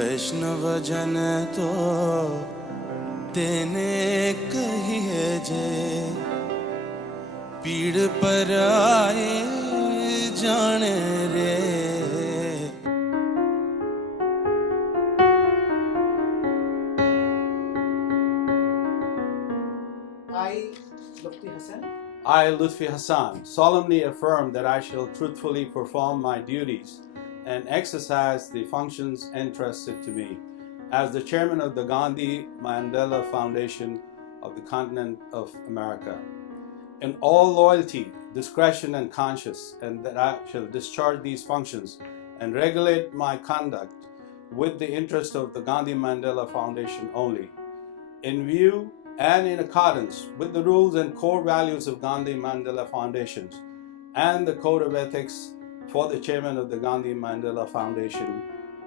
वैष्णव जन तो तेने कहिए जे पीड़ पर आए जाने रे. I, Lutfi Hassan, I, Lutfi Hassan, solemnly affirm that I shall truthfully perform my duties and exercise the functions entrusted to me as the chairman of the Gandhi Mandela Foundation of the continent of America, in all loyalty, discretion, and conscience, and that I shall discharge these functions and regulate my conduct with the interest of the Gandhi Mandela Foundation only, in view and in accordance with the rules and core values of Gandhi Mandela Foundations and the Code of Ethics for the chairman of the Gandhi Mandela Foundation,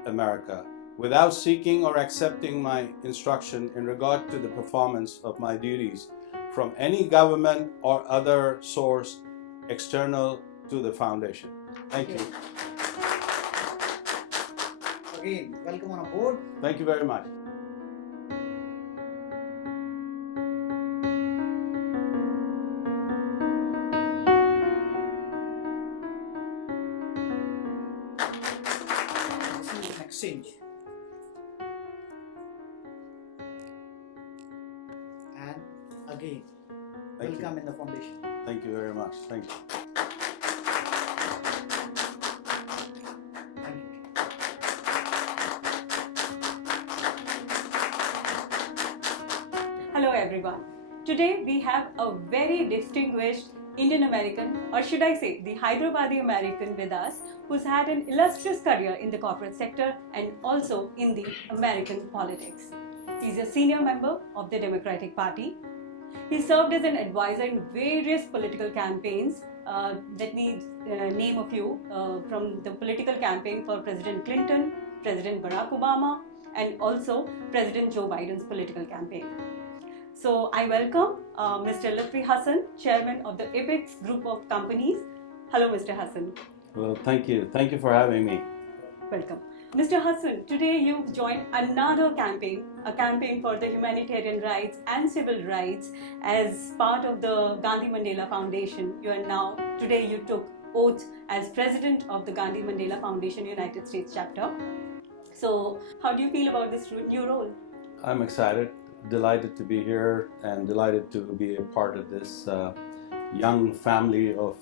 America, without seeking or accepting my instruction in regard to the performance of my duties from any government or other source external to the foundation. Thank you. again, welcome on board. Thank you very much. This is an exchange. And again, Thank welcome you. in the foundation. Thank you very much. Thank you. Thank you. Hello everyone. Today we have a very distinguished Indian American, or should I say the Hyderabadi American with us, who's had an illustrious career in the corporate sector and also in the American politics. He's a senior member of the Democratic Party. He served as an advisor in various political campaigns. Let me name a few from the political campaign for President Clinton, President Barack Obama, and also President Joe Biden's political campaign. So I welcome Mr. Lutfi Hassan, Chairman of the IBEX Group of Companies. Hello, Mr. Hassan. Well, thank you. Thank you for having me. Welcome. Mr. Hassan, today you've joined another campaign, a campaign for the humanitarian rights and civil rights as part of the Gandhi Mandela Foundation. Today you took oath as president of the Gandhi Mandela Foundation United States chapter. So how do you feel about this new role? I'm excited, delighted to be here, and delighted to be a part of this young family of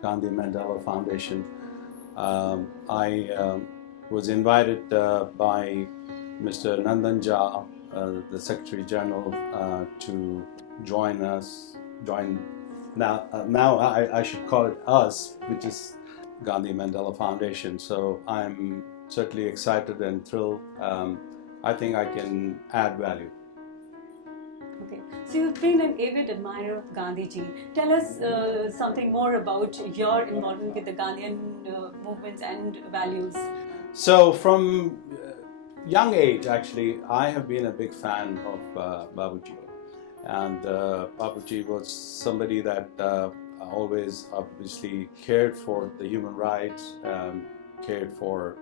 Gandhi Mandela Foundation. I was invited by Mr. Nandan Jha, the Secretary General, to join us. Now I should call it us, which is Gandhi Mandela Foundation. So I'm certainly excited and thrilled. I think I can add value. Okay, so you've been an avid admirer of Gandhi ji. Tell us something more about your involvement with the Gandhian movements and values. So from young age, actually, I have been a big fan of Babuji. And Babuji was somebody that always obviously cared for the human rights, cared for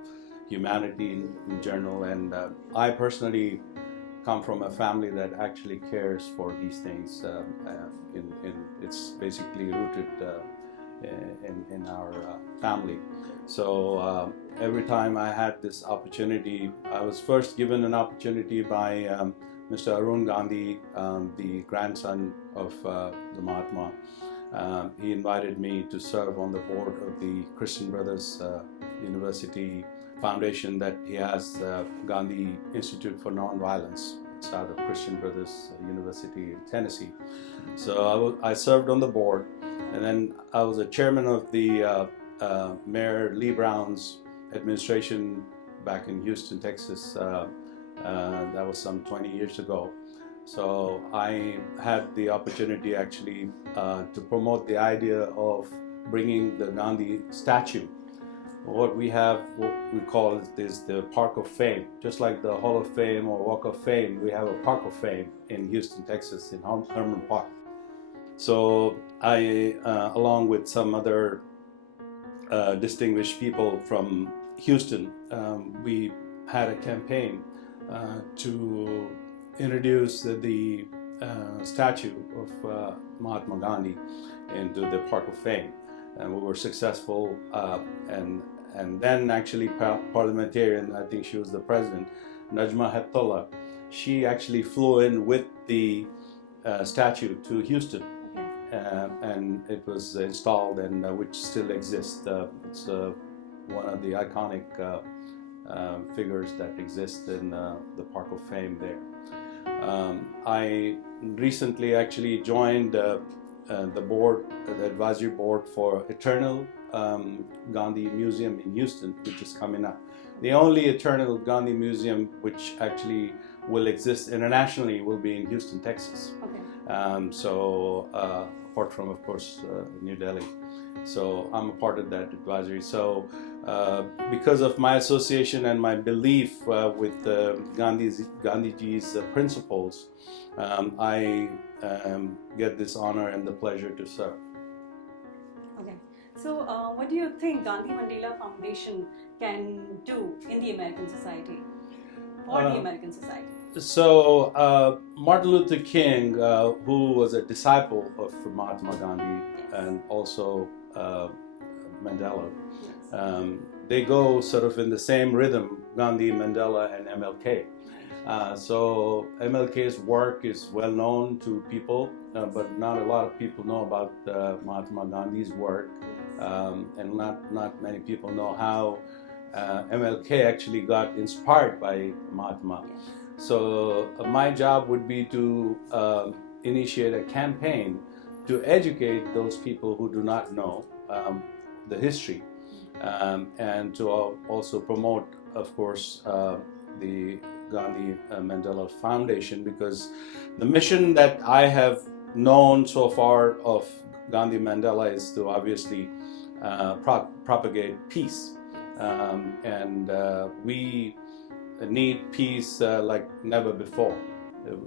humanity in general. And I personally come from a family that actually cares for these things. It's basically rooted in our family. So every time I had this opportunity, I was first given an opportunity by Mr. Arun Gandhi, the grandson of the Mahatma. He invited me to serve on the board of the Christian Brothers University Foundation that he has, Gandhi Institute for Nonviolence. It's out of Christian Brothers University in Tennessee. So I served on the board, and then I was a chairman of the Mayor Lee Brown's administration back in Houston, Texas. That was some 20 years ago. So I had the opportunity actually to promote the idea of bringing the Gandhi statue. What we call is the Park of Fame. Just like the Hall of Fame or Walk of Fame, we have a Park of Fame in Houston, Texas, in Herman Park. So I, along with some other distinguished people from Houston, we had a campaign to introduce the statue of Mahatma Gandhi into the Park of Fame, and we were successful. And then actually parliamentarian, I think she was the president, Najma, she actually flew in with the statue to Houston, and it was installed, and which still exists. It's one of the iconic figures that exist in the Park of Fame there. I recently actually joined the board, the advisory board for Eternal Gandhi Museum in Houston, which is coming up. The only Eternal Gandhi Museum which actually will exist internationally will be in Houston, Texas. Okay. So apart from, of course, New Delhi. So I'm a part of that advisory. So because of my association and my belief with Gandhiji's principles, I get this honor and the pleasure to serve. Okay. So what do you think Gandhi Mandela Foundation can do in the American society, for the American society? So Martin Luther King, who was a disciple of Mahatma Gandhi, and also Mandela, they go sort of in the same rhythm, Gandhi, Mandela, and MLK. So MLK's work is well known to people, but not a lot of people know about Mahatma Gandhi's work, and not many people know how MLK actually got inspired by Mahatma. So my job would be to initiate a campaign to educate those people who do not know the history, and to also promote, of course, the Gandhi Mandela Foundation, because the mission that I have known so far of Gandhi Mandela is to obviously propagate peace, and we need peace like never before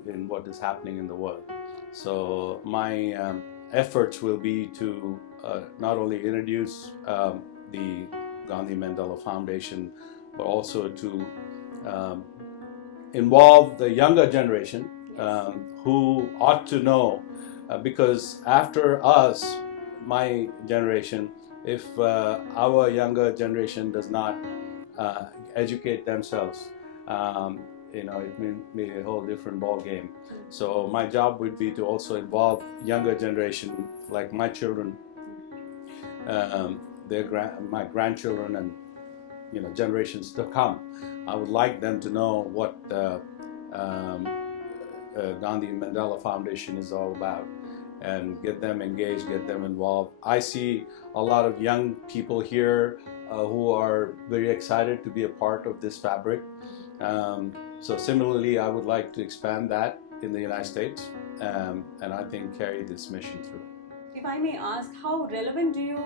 in what is happening in the world. So my efforts will be to not only introduce the Gandhi Mandela Foundation, but also to involve the younger generation who ought to know, because after us, my generation, if our younger generation does not educate themselves, it may be a whole different ball game. So my job would be to also involve younger generation, like my children, my grandchildren, and generations to come. I would like them to know what Gandhi Mandela Foundation is all about, and get them engaged, get them involved. I see a lot of young people here who are very excited to be a part of this fabric. So similarly, I would like to expand that in the United States, and I think carry this mission through. If I may ask, how relevant do you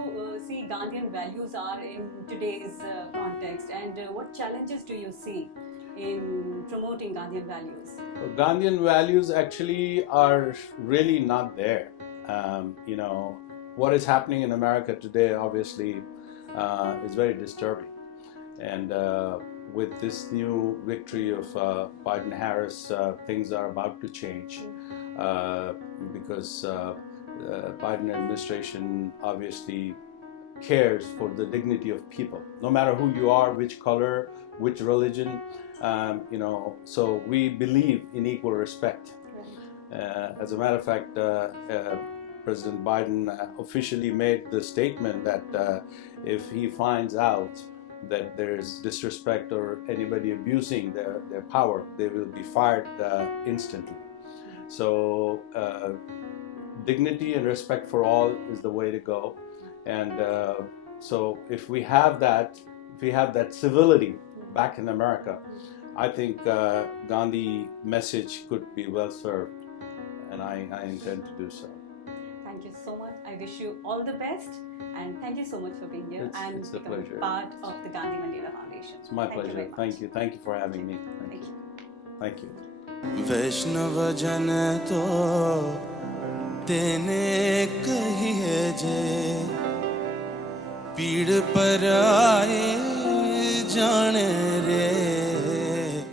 see Gandhian values are in today's context, and what challenges do you see in promoting Gandhian values? Gandhian values actually are really not there. What is happening in America today obviously is very disturbing, and with this new victory of Biden-Harris, things are about to change, because Biden administration obviously cares for the dignity of people, no matter who you are, which color, which religion, so we believe in equal respect. As a matter of fact, President Biden officially made the statement that if he finds out that there is disrespect or anybody abusing their power, they will be fired instantly. So dignity and respect for all is the way to go, and so if we have that civility back in America, I think Gandhi message could be well served, and I intend to do so. Thank you so much. I wish you all the best, and thank you so much for being here It's a becoming pleasure. part of the Gandhi Mandela Foundation. It's my pleasure. Thank you. Thank you for having me. Thank you. Thank you. वैष्णव जन तो तेने कहिए जे पीड़ पर आए जाने रे